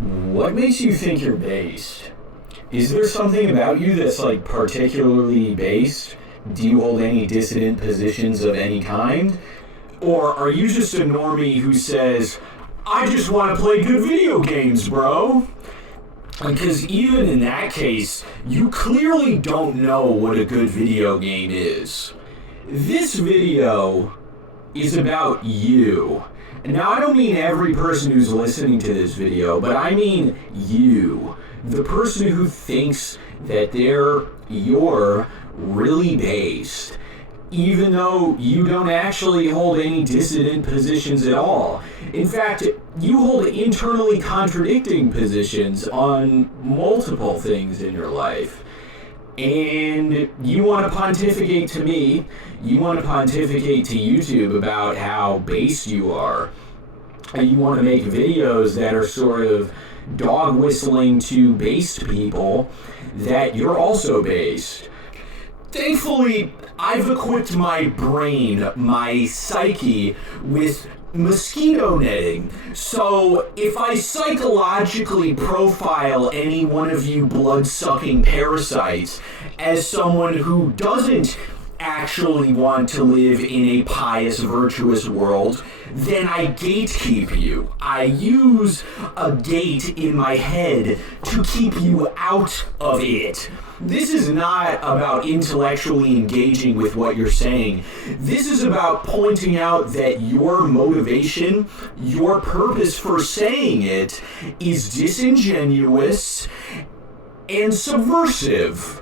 What makes you think you're based? Is there something about you that's like particularly based? Do you hold any dissident positions of any kind? Or are you just a normie who says, I just want to play good video games, bro? Because even in that case, you clearly don't know what a good video game is. This video is about you. Now, I don't mean every person who's listening to this video, but I mean you. The person who thinks that you're really based, even though you don't actually hold any dissident positions at all. In fact, you hold internally contradicting positions on multiple things in your life. And you want to pontificate to me, you want to pontificate to YouTube about how based you are. And you want to make videos that are sort of dog whistling to based people that you're also based. Thankfully, I've equipped my brain, my psyche, with mosquito netting. So if I psychologically profile any one of you blood-sucking parasites as someone who doesn't actually want to live in a pious, virtuous world, then I gatekeep you. I use a gate in my head to keep you out of it. This is not about intellectually engaging with what you're saying. This is about pointing out that your motivation, your purpose for saying it, is disingenuous and subversive.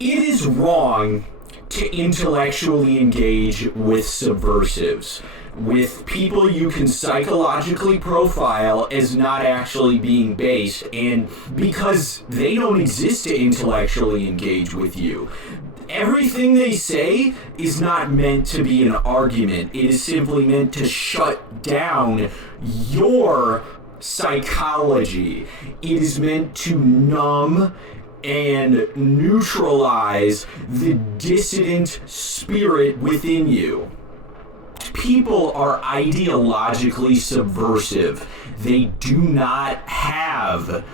It is wrong to intellectually engage with subversives, with people you can psychologically profile as not actually being based, and because they don't exist to intellectually engage with you. Everything they say is not meant to be an argument. It is simply meant to shut down your psychology. It is meant to numb and neutralize the dissident spirit within you. People are ideologically subversive. They do not have.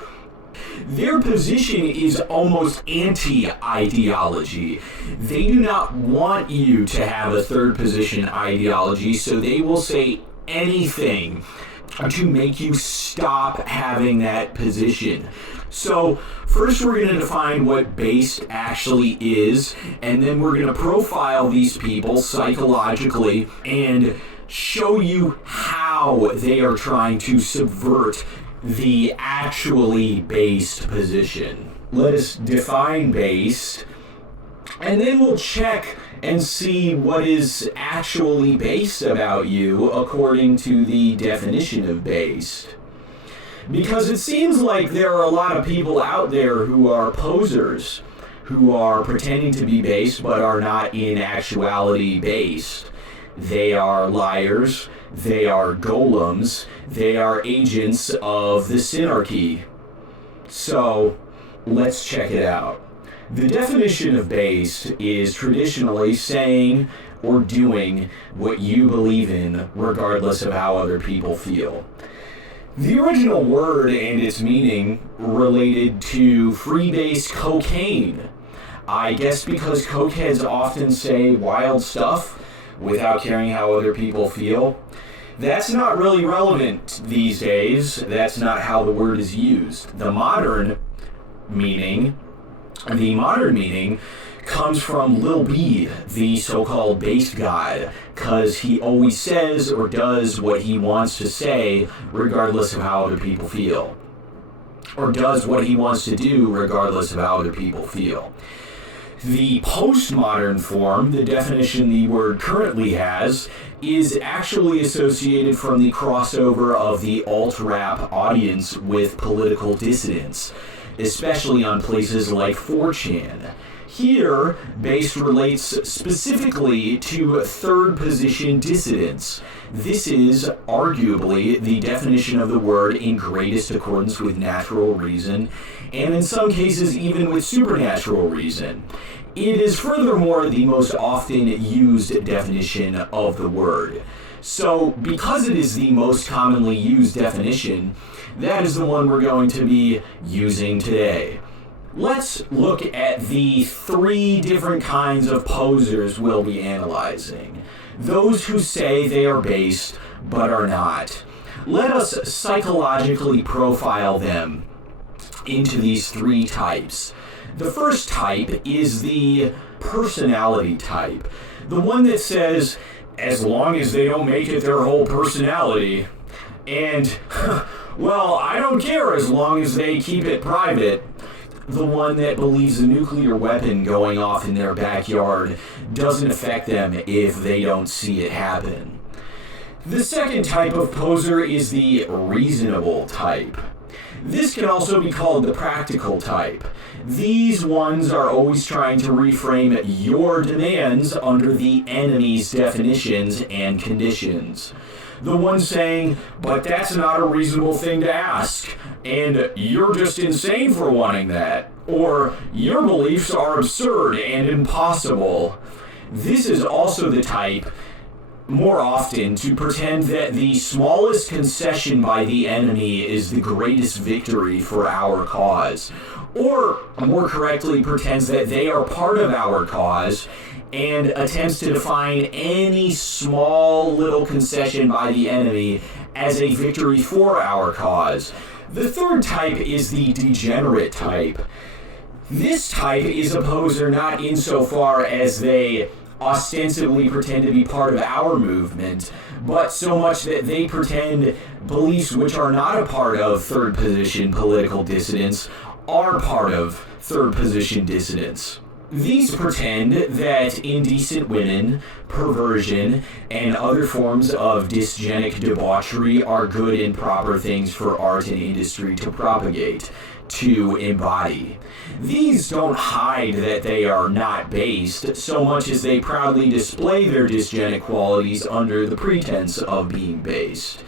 Their position is almost anti-ideology. They do not want you to have a third position ideology, so they will say anything to make you stop having that position. So first we're going to define what based actually is, and then we're going to profile these people psychologically and show you how they are trying to subvert the actually based position. Let us define based, and then we'll check and see what is actually based about you according to the definition of based. Because it seems like there are a lot of people out there who are posers, who are pretending to be based but are not in actuality based. They are liars, they are golems, they are agents of the synarchy. So, let's check it out. The definition of based is traditionally saying or doing what you believe in, regardless of how other people feel. The original word and its meaning related to freebase cocaine. I guess because cokeheads often say wild stuff without caring how other people feel. That's not really relevant these days. That's not how the word is used. The modern meaning comes from Lil B, the so-called based god, because he always says or does what he wants to say regardless of how other people feel, or does what he wants to do regardless of how other people feel. The postmodern form, the definition the word currently has, is actually associated from the crossover of the alt-rap audience with political dissidents, especially on places like 4chan. Here, based relates specifically to third position dissidents. This is arguably the definition of the word in greatest accordance with natural reason, and in some cases even with supernatural reason. It is furthermore the most often used definition of the word. So, because it is the most commonly used definition, that is the one we're going to be using today. Let's look at the 3 different kinds of posers we'll be analyzing. Those who say they are based, but are not. Let us psychologically profile them into these 3 types. The first type is the personality type. The one that says, as long as they don't make it their whole personality, and, well, I don't care as long as they keep it private. The one that believes a nuclear weapon going off in their backyard doesn't affect them if they don't see it happen. The second type of poser is the reasonable type. This can also be called the practical type. These ones are always trying to reframe your demands under the enemy's definitions and conditions. The one saying, but that's not a reasonable thing to ask, and you're just insane for wanting that, or your beliefs are absurd and impossible. This is also the type, more often, to pretend that the smallest concession by the enemy is the greatest victory for our cause, or more correctly, pretends that they are part of our cause and attempts to define any small little concession by the enemy as a victory for our cause. The third type is the degenerate type. This type is a poser not insofar as they ostensibly pretend to be part of our movement, but so much that they pretend beliefs which are not a part of third position political dissidents are part of third position dissidents. These pretend that indecent women, perversion, and other forms of dysgenic debauchery are good and proper things for art and industry to propagate, to embody. These don't hide that they are not based so much as they proudly display their dysgenic qualities under the pretense of being based.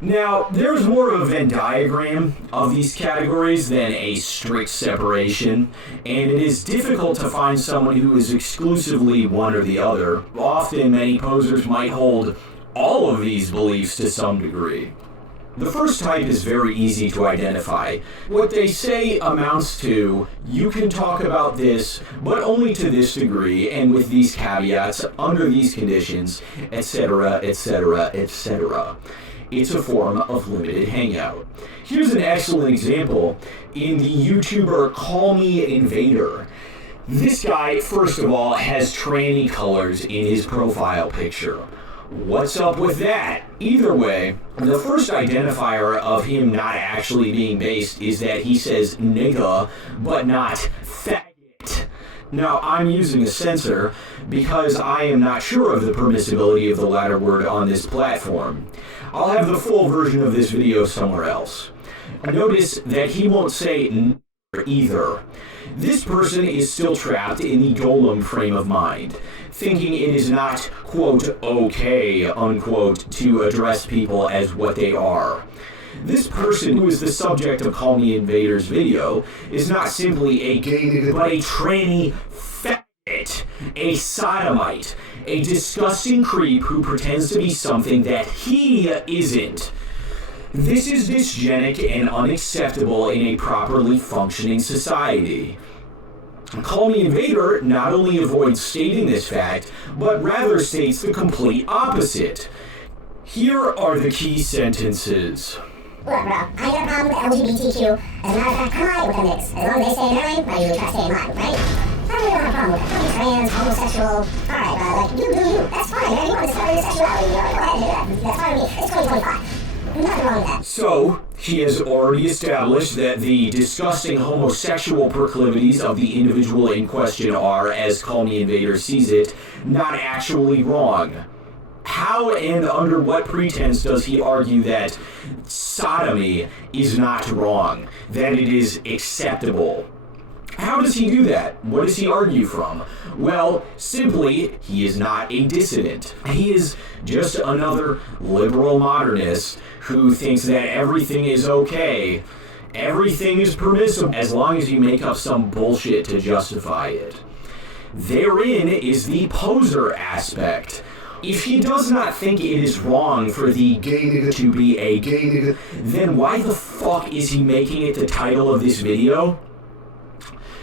Now, there's more of a Venn diagram of these categories than a strict separation, and it is difficult to find someone who is exclusively one or the other. Often, many posers might hold all of these beliefs to some degree. The first type is very easy to identify. What they say amounts to, you can talk about this, but only to this degree, and with these caveats, under these conditions, etc., etc., etc. It's a form of limited hangout. Here's an excellent example in the YouTuber Call Me Invader. This guy, first of all, has tranny colors in his profile picture. What's up with that? Either way, the first identifier of him not actually being based is that he says nigga, but not faggot. Now, I'm using a censor because I am not sure of the permissibility of the latter word on this platform. I'll have the full version of this video somewhere else. Notice that he won't say n either. This person is still trapped in the golem frame of mind, thinking it is not, quote, okay, unquote, to address people as what they are. This person, who is the subject of Call Me Invader's video, is not simply a gay nigga, but a tranny faggot, a sodomite, a disgusting creep who pretends to be something that he isn't. This is dysgenic and unacceptable in a properly functioning society. Call Me Invader not only avoids stating this fact, but rather states the complete opposite. Here are the key sentences. Look, bro, I ain't got a problem with the LGBTQ. As a matter of fact, I'm alright with the mix. As long as they stay in their lane, I usually try to stay in mine, right? I really don't have a problem with it. I'm trans, homosexual. Alright, bro, like, you do you. That's fine, man. You want to discover your sexuality, go ahead and do that. That's fine with me. It's 2025. Nothing wrong with that. So, he has already established that the disgusting homosexual proclivities of the individual in question are, as Call Me Invader sees it, not actually wrong. How and under what pretense does he argue that sodomy is not wrong, that it is acceptable? How does he do that? What does he argue from? Well, simply, he is not a dissident. He is just another liberal modernist who thinks that everything is okay. Everything is permissible as long as you make up some bullshit to justify it. Therein is the poser aspect. If he does not think it is wrong for the gay nigga to be a gay nigga, then why the fuck is he making it the title of this video?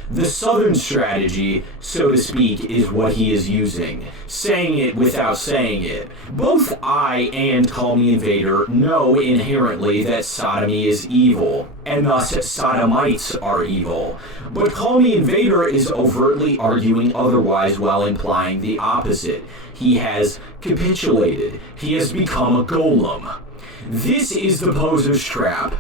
The Southern strategy, so to speak, is what he is using. Saying it without saying it. Both I and Call Me Invader know inherently that sodomy is evil, and thus sodomites are evil. But Call Me Invader is overtly arguing otherwise while implying the opposite. He has capitulated. He has become a golem. This is the poser's trap.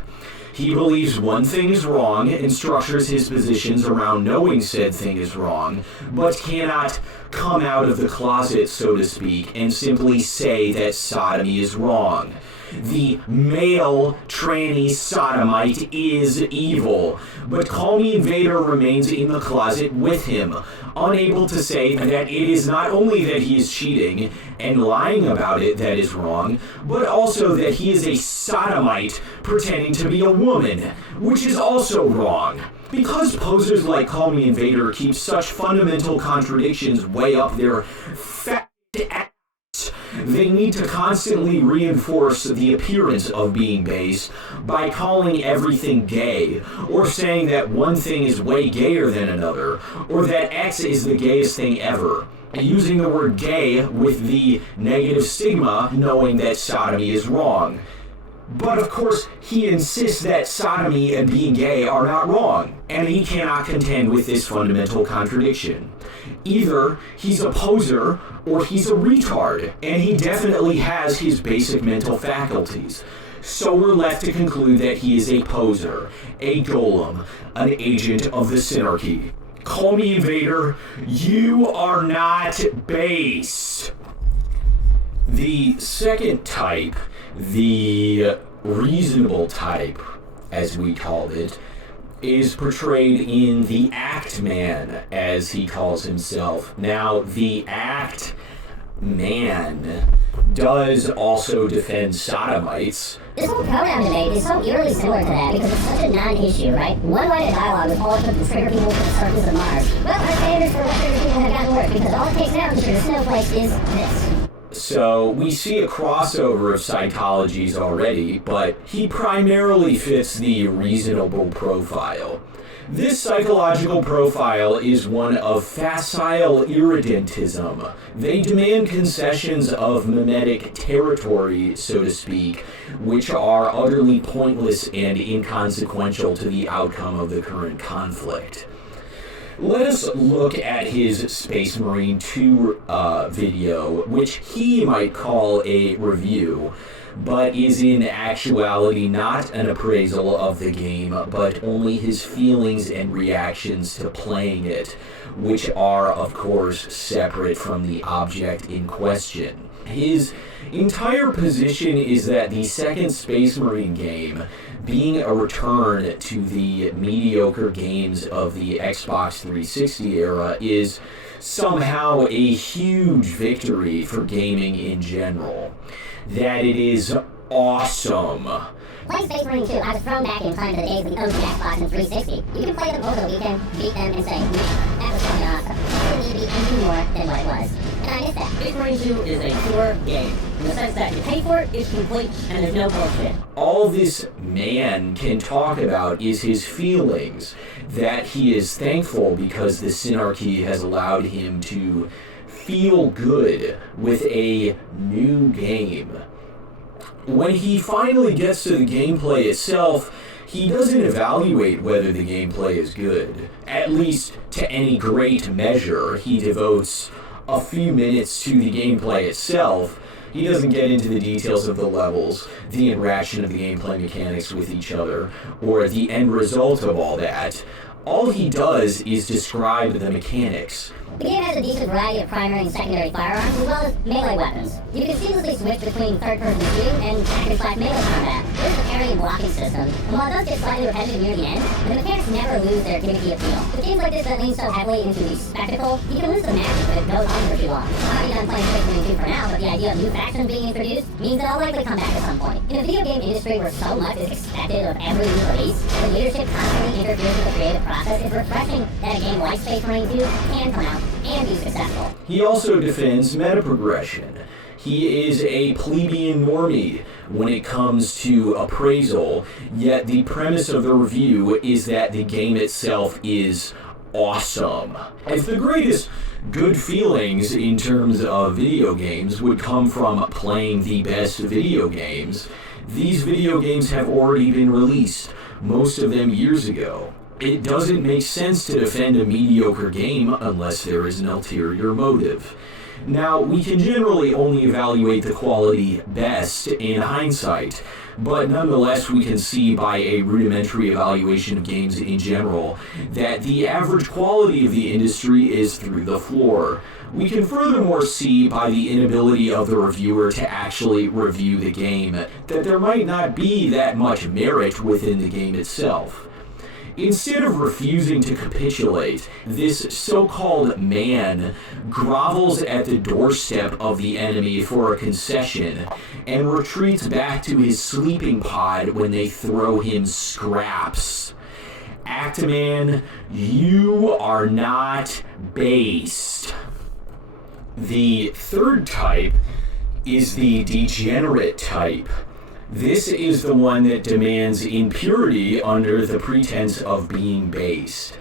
He believes one thing is wrong and structures his positions around knowing said thing is wrong, but cannot come out of the closet, so to speak, and simply say that sodomy is wrong. The male tranny sodomite is evil, but Call Me Invader remains in the closet with him, unable to say that it is not only that he is cheating and lying about it that is wrong, but also that he is a sodomite pretending to be a woman, which is also wrong. Because posers like Call Me Invader keep such fundamental contradictions way up their fat ass, they need to constantly reinforce the appearance of being base by calling everything gay, or saying that one thing is way gayer than another, or that X is the gayest thing ever. Using the word gay with the negative stigma, knowing that sodomy is wrong. But of course, he insists that sodomy and being gay are not wrong, and he cannot contend with this fundamental contradiction. Either he's a poser or he's a retard, and he definitely has his basic mental faculties. So we're left to conclude that he is a poser, a golem, an agent of the Synarchy. Call Me Invader, you are not base. The second type, the reasonable type, as we called it, is portrayed in the Act Man, as he calls himself. Now, the Act Man does also defend sodomites. This whole pronoun debate is so eerily similar to that because it's such a non-issue, right? One-sided dialogue with all of the trigger people to the surface of Mars. Well, our standards for what trigger people have gotten worse because all it takes now to trigger snowflakes is this. So we see a crossover of psychologies already, but he primarily fits the reasonable profile. This psychological profile is one of facile irridentism. They demand concessions of mimetic territory, so to speak, which are utterly pointless and inconsequential to the outcome of the current conflict. Let us look at his Space Marine 2 video, which he might call a review, but is in actuality not an appraisal of the game, but only his feelings and reactions to playing it, which are, of course, separate from the object in question. His entire position is that the second Space Marine game, being a return to the mediocre games of the Xbox 360 era, is somehow a huge victory for gaming in general. That it is awesome. Playing Space Marine 2, I was thrown back in time to the days of the OG Xbox and 360. You can play them over the weekend, beat them, and say, man, that was fucking awesome. It didn't need to be anything more than what it was. And I miss that. Space Marine 2 is a pure game, in the sense that you pay for it, it's complete, and there's no bullshit. All this man can talk about is his feelings, that he is thankful because the Synarchy has allowed him to feel good with a new game. When he finally gets to the gameplay itself, he doesn't evaluate whether the gameplay is good. At least to any great measure, he devotes a few minutes to the gameplay itself. He doesn't get into the details of the levels, the interaction of the gameplay mechanics with each other, or the end result of all that. All he does is describe the mechanics. The game has a decent variety of primary and secondary firearms, as well as melee weapons. You can seamlessly switch between third-person shooting and action/melee combat. There's a parry and blocking system, and while it does get slightly repetitive near the end, the mechanics never lose their gimmicky appeal. With games like this that lean so heavily into the spectacle, you can lose the magic if it goes on for too long. I'm already done playing Space Marine 2 for now, but the idea of new factions being introduced means that I'll likely come back at some point. In a video game industry where so much is expected of every new release, the leadership constantly interferes with the creative process, it's refreshing that a game like Space Marine 2 can come out and be successful. He also defends meta progression. He is a plebeian normie when it comes to appraisal, yet the premise of the review is that the game itself is awesome. If the greatest good feelings in terms of video games would come from playing the best video games, these video games have already been released, most of them years ago. It doesn't make sense to defend a mediocre game unless there is an ulterior motive. Now, we can generally only evaluate the quality best in hindsight, but nonetheless we can see by a rudimentary evaluation of games in general that the average quality of the industry is through the floor. We can furthermore see by the inability of the reviewer to actually review the game that there might not be that much merit within the game itself. Instead of refusing to capitulate, this so-called man grovels at the doorstep of the enemy for a concession and retreats back to his sleeping pod when they throw him scraps. Actman, you are not based. The third type is the degenerate type. This is the one that demands impurity under the pretense of being based.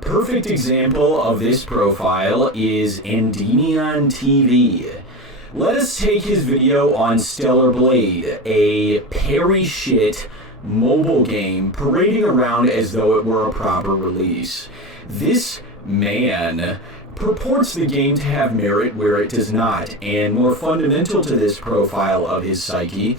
Perfect example of this profile is Endymion TV. Let us take his video on Stellar Blade, a parry-shit mobile game parading around as though it were a proper release. This man purports the game to have merit where it does not, and more fundamental to this profile of his psyche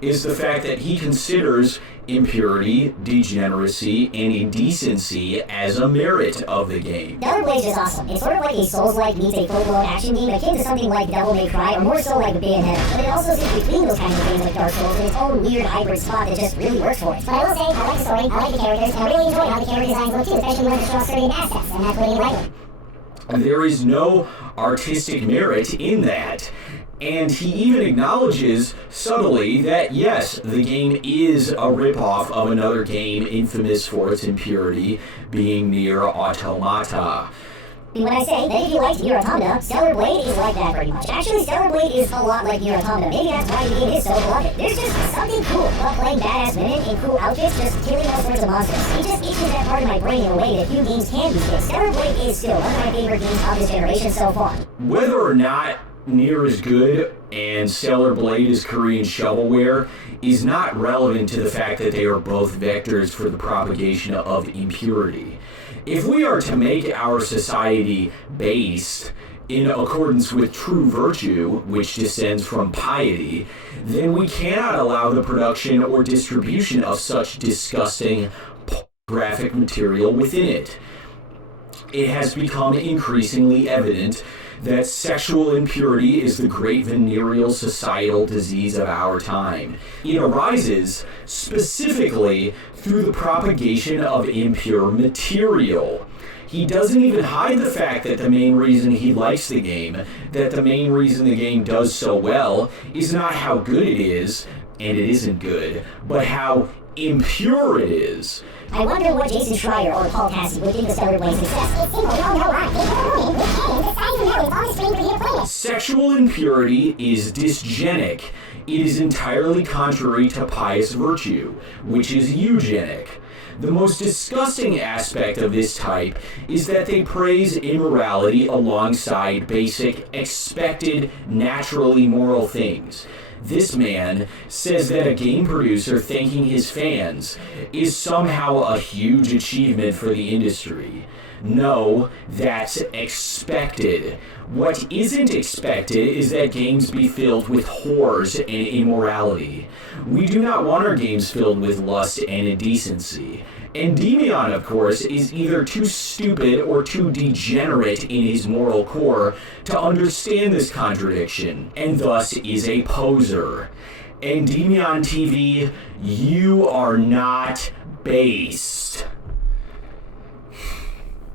is the fact that he considers impurity, degeneracy, and indecency as a merit of the game. Stellar Blade is awesome. It's sort of like a Souls-like meets a full-blown action game akin to something like Devil May Cry, or more so like Bayonetta. But it also sits between those kinds of games like Dark Souls in its own weird hybrid spot that just really works for it. But I will say, I like the story, I like the characters, and I really enjoy how the character designs look too, especially when it's draw certain assets, and that's what you like. There is no artistic merit in that. And he even acknowledges subtly that yes, the game is a ripoff of another game infamous for its impurity, being Nier Automata. When I say that if you liked Nier Automata, Stellar Blade is like that pretty much. Actually, Stellar Blade is a lot like Nier Automata. Maybe that's why the game is so beloved. There's just something cool about playing badass women in cool outfits just killing all sorts of monsters. It just itches that part of my brain in a way that few games can these days. Stellar Blade is still one of my favorite games of this generation so far. Whether or not Nier is good and Stellar Blade is Korean shovelware is not relevant to the fact that they are both vectors for the propagation of impurity. If we are to make our society based in accordance with true virtue, which descends from piety, then we cannot allow the production or distribution of such disgusting pornographic material within it. It has become increasingly evident that sexual impurity is the great venereal societal disease of our time. It arises specifically through the propagation of impure material. He doesn't even hide the fact that the main reason he likes the game, that the main reason the game does so well, is not how good it is, and it isn't good, but how impure it is. I wonder what Jason Schreier or Paul Cassie would think of Stellar Blade's success. It's simple, we all know why. They put a woman with cannons the size of mountains on the screen for you to play with. Sexual impurity is dysgenic. It is entirely contrary to pious virtue, which is eugenic. The most disgusting aspect of this type is that they praise immorality alongside basic, expected, naturally moral things. This man says that a game producer thanking his fans is somehow a huge achievement for the industry. No, that's expected. What isn't expected is that games be filled with whores and immorality. We do not want our games filled with lust and indecency. Endymion, of course, is either too stupid or too degenerate in his moral core to understand this contradiction, and thus is a poser. Endymion TV, you are not based.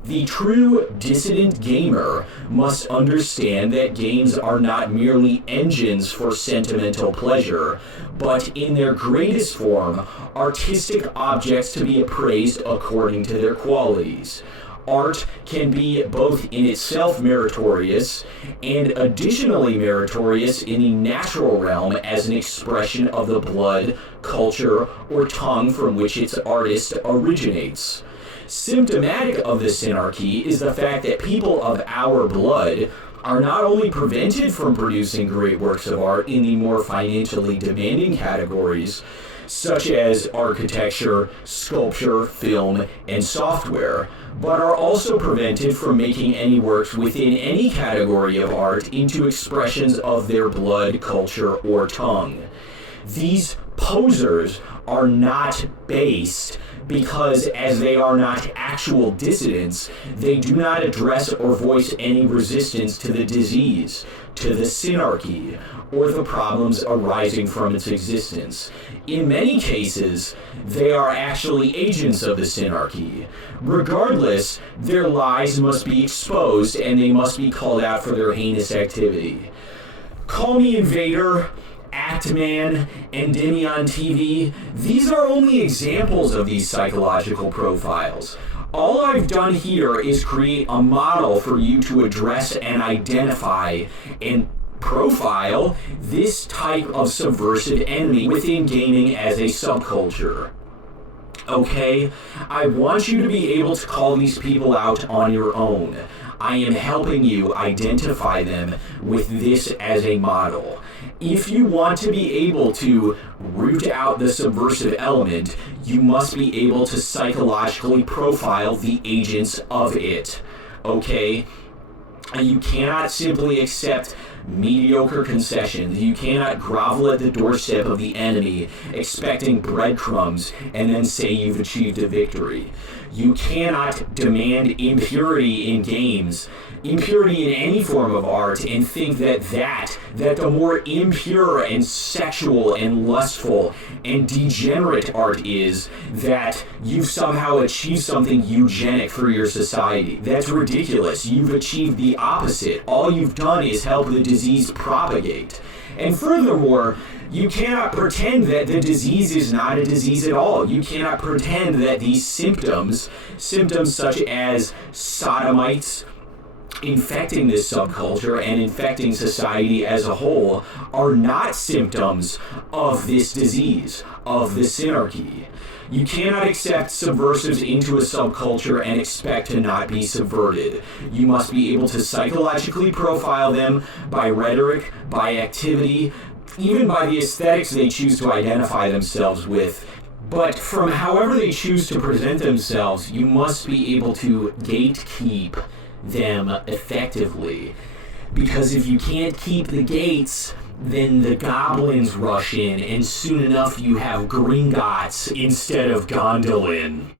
The true dissident gamer must understand that games are not merely engines for sentimental pleasure, but in their greatest form, artistic objects to be appraised according to their qualities. art can be both in itself meritorious and additionally meritorious in the natural realm as an expression of the blood, culture, or tongue from which its artist originates. Symptomatic of the synarchy is the fact that people of our blood are not only prevented from producing great works of art in the more financially demanding categories, such as architecture, sculpture, film, and software, but are also prevented from making any works within any category of art into expressions of their blood, culture, or tongue. These posers are not based because, as they are not actual dissidents, they do not address or voice any resistance to the disease, to the synarchy, or the problems arising from its existence. In many cases, they are actually agents of the synarchy. Regardless, their lies must be exposed and they must be called out for their heinous activity. Call me Invader, Actman, Endymion TV. These are only examples of these psychological profiles. All I've done here is create a model for you to address and identify and profile this type of subversive enemy within gaming as a subculture. Okay? I want you to be able to call these people out on your own. I am helping you identify them with this as a model. If you want to be able to root out the subversive element, you must be able to psychologically profile the agents of it. Okay? You cannot simply accept mediocre concessions. You cannot grovel at the doorstep of the enemy expecting breadcrumbs and then say you've achieved a victory. You cannot demand impurity in games, impurity in any form of art, and think that the more impure and sexual and lustful and degenerate art is, that you've somehow achieved something eugenic for your society. That's ridiculous. You've achieved the opposite. All you've done is help the disease propagate. And furthermore, you cannot pretend that the disease is not a disease at all. You cannot pretend that these symptoms such as sodomites infecting this subculture and infecting society as a whole, are not symptoms of this disease, of the synarchy. You cannot accept subversives into a subculture and expect to not be subverted. You must be able to psychologically profile them by rhetoric, by activity, even by the aesthetics they choose to identify themselves with. But from however they choose to present themselves, you must be able to gatekeep them effectively. Because if you can't keep the gates, then the goblins rush in, and soon enough you have Gringotts instead of Gondolin.